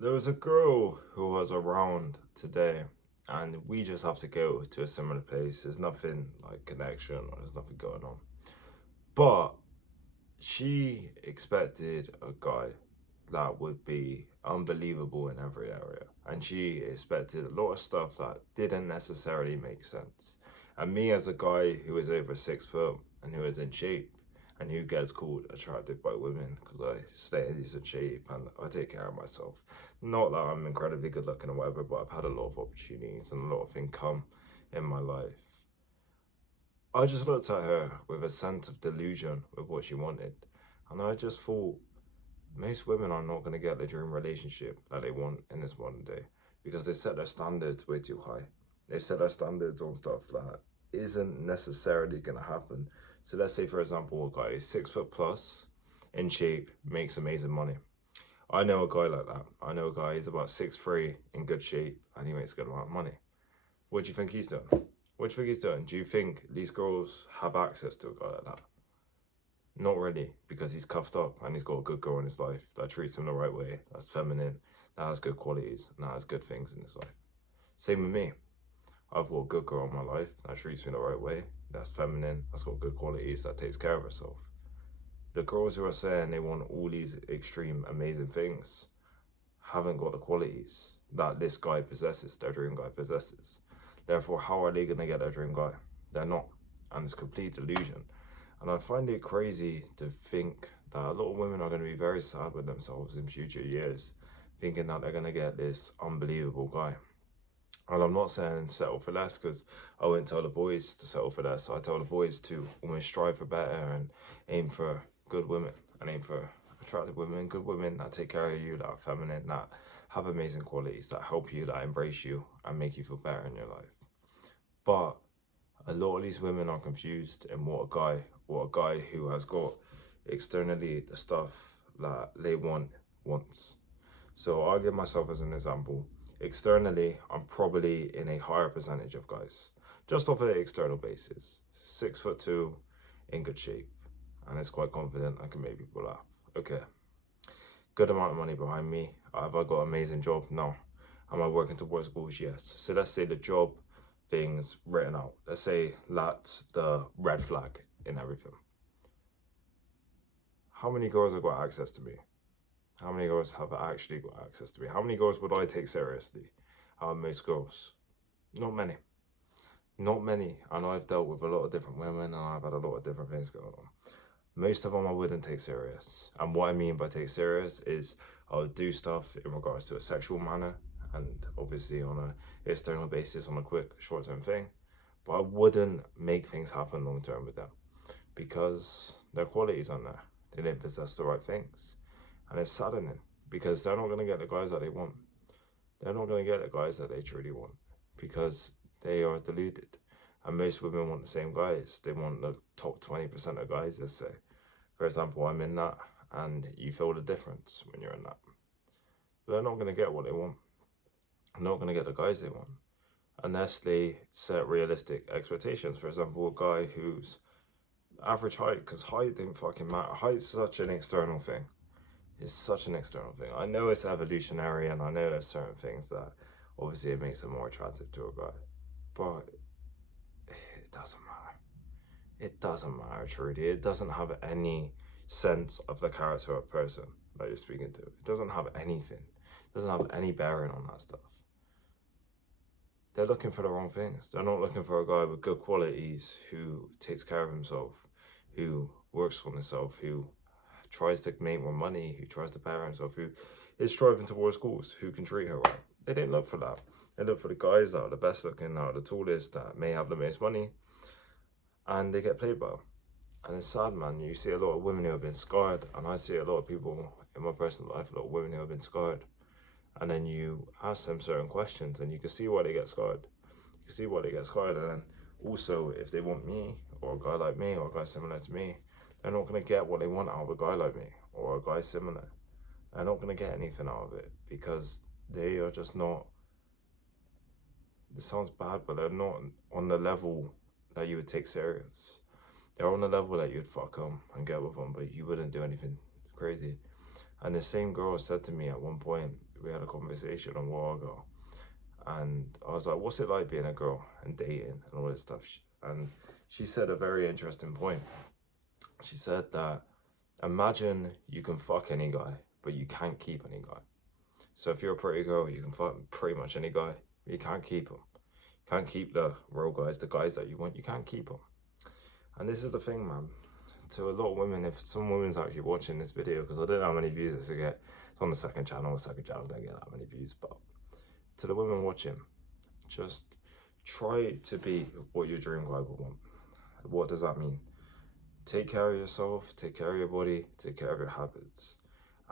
There was a girl who was around today, and we just have to go to a similar place. There's nothing like connection or there's nothing going on. But she expected a guy that would be unbelievable in every area. And she expected a lot of stuff that didn't necessarily make sense. And me, as a guy who is over 6 foot and who is in shape and who gets called attractive by women because I stay in decent shape and I take care of myself. Not that I'm incredibly good looking or whatever, but I've had a lot of opportunities and a lot of income in my life. I just looked at her with a sense of delusion with what she wanted. And I just thought, most women are not going to get the dream relationship that they want in this modern day because they set their standards way too high. They set their standards on stuff that isn't necessarily going to happen. So let's say, for example, a guy is 6 foot plus, in shape, makes amazing money. I know a guy like that. I know a guy, he's about 6'3", in good shape, and he makes a good amount of money. What do you think he's doing? What do you think he's doing? Do you think these girls have access to a guy like that? Not really, because he's cuffed up and he's got a good girl in his life that treats him the right way, that's feminine, that has good qualities, and that has good things in his life. Same with me. I've got a good girl in my life that treats me the right way, that's feminine, that's got good qualities, that takes care of herself. The girls who are saying they want all these extreme, amazing things haven't got the qualities that this guy possesses, their dream guy possesses. Therefore, how are they going to get their dream guy? They're not. And it's complete delusion. And I find it crazy to think that a lot of women are going to be very sad with themselves in future years, thinking that they're going to get this unbelievable guy. And I'm not saying settle for less because I wouldn't tell the boys to settle for less. I tell the boys to almost strive for better and aim for good women and aim for attractive women, good women that take care of you, that are feminine, that have amazing qualities, that help you, that embrace you and make you feel better in your life. But a lot of these women are confused in what a guy who has got externally the stuff that they want wants. So I'll give myself as an example. Externally, I'm probably in a higher percentage of guys, just off of the external basis. 6'2", in good shape, and it's quite confident I can make people laugh. Okay, good amount of money behind me. Have I got an amazing job? No. Am I working towards goals? Yes. So let's say the job thing's written out. Let's say that's the red flag in everything. How many girls have got access to me? How many girls have actually got access to me? How many girls would I take seriously? Most girls. Not many. Not many. And I've dealt with a lot of different women and I've had a lot of different things going on. Most of them I wouldn't take serious. And what I mean by take serious is I would do stuff in regards to a sexual manner and obviously on a external basis on a quick short-term thing. But I wouldn't make things happen long-term with them because their qualities aren't there. They didn't possess the right things. And it's saddening because they're not going to get the guys that they want. They're not going to get the guys that they truly want because they are deluded. And most women want the same guys. They want the top 20% of guys, let's say. For example, I'm in that, and you feel the difference when you're in that. But they're not going to get what they want. They're not going to get the guys they want unless they set realistic expectations. For example, a guy who's average height, because height didn't fucking matter. Height's such an external thing. It's such an external thing. I know it's evolutionary, and I know there's certain things that obviously it makes them more attractive to a guy, but it doesn't matter. It doesn't matter, truly. It doesn't have any sense of the character of a person that you're speaking to. It doesn't have anything. It doesn't have any bearing on that stuff. They're looking for the wrong things. They're not looking for a guy with good qualities who takes care of himself, who works on himself, who tries to make more money, who tries to better himself, who is striving towards goals, who can treat her right. They didn't look for that. They look for the guys that are the best looking, that are the tallest, that may have the most money, and they get played by. And it's sad, man. You see a lot of women who have been scarred, and I see a lot of people in my personal life, a lot of women who have been scarred. And then you ask them certain questions, and you can see why they get scarred. You can see why they get scarred, and then also if they want me, or a guy like me, or a guy similar to me, they're not gonna get what they want out of a guy like me, or a guy similar. They're not gonna get anything out of it because they are just not. This sounds bad, but they're not on the level that you would take serious. They're on the level that you'd fuck them and get with them, but you wouldn't do anything crazy. And the same girl said to me at one point, we had a conversation a while ago, and I was like, "What's it like being a girl and dating and all this stuff?" And she said a very interesting point. She said that imagine you can fuck any guy, but you can't keep any guy. So if you're a pretty girl, you can fuck pretty much any guy, but you can't keep them. You can't keep the real guys, the guys that you want. You can't keep them. And this is the thing, man. To a lot of women, if some women's actually watching this video, because I don't know how many views it's get. It's on the second channel don't get that many views, but to the women watching, just try to be what your dream guy would want. What does that mean? Take care of yourself, take care of your body, take care of your habits.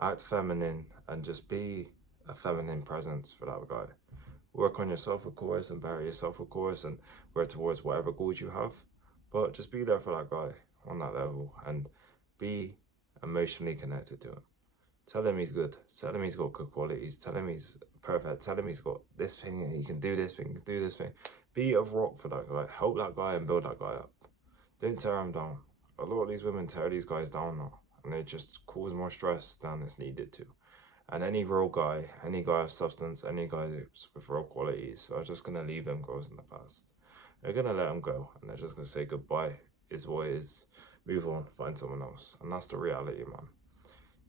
Act feminine and just be a feminine presence for that guy. Work on yourself, of course, and better yourself, of course, and work towards whatever goals you have. But just be there for that guy on that level and be emotionally connected to him. Tell him he's good. Tell him he's got good qualities. Tell him he's perfect. Tell him he's got this thing and he can do this thing, do this thing. Be a rock for that guy. Help that guy and build that guy up. Don't tear him down. A lot of these women tear these guys down now, and they just cause more stress than it's needed to. And any real guy, any guy of substance, any guy with real qualities are just gonna leave them girls in the past. They're gonna let them go, and they're just gonna say goodbye. Is what is. Move on, find someone else, and that's the reality, man.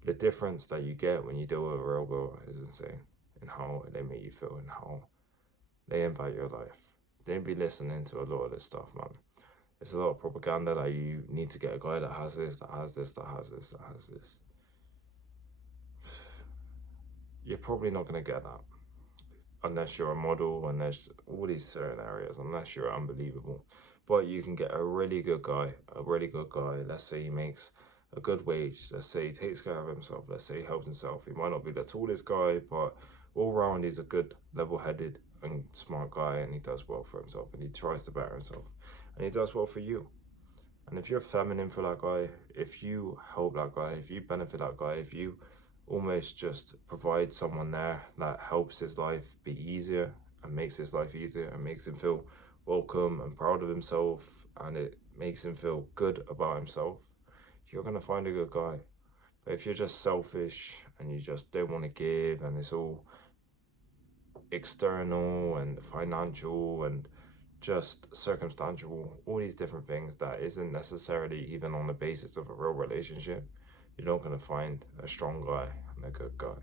The difference that you get when you deal with a real girl is insane, in how they make you feel and how they impact your life. Don't be listening to a lot of this stuff, man. There's a lot of propaganda that you need to get a guy that has this, that has this, that has this, that has this. You're probably not going to get that unless you're a model, unless all these certain areas, unless you're unbelievable. But you can get a really good guy, let's say he makes a good wage, let's say he takes care of himself, let's say he helps himself. He might not be the tallest guy, but all round he's a good, level-headed and smart guy, and he does well for himself, and he tries to better himself, and he does well for you. And if you're feminine for that guy, if you help that guy, if you benefit that guy, if you almost just provide someone there that helps his life be easier and makes his life easier and makes him feel welcome and proud of himself, and it makes him feel good about himself, you're going to find a good guy. But if you're just selfish and you just don't want to give, and it's all external and financial and just circumstantial, all these different things that isn't necessarily even on the basis of a real relationship, you're not going to find a strong guy and a good guy.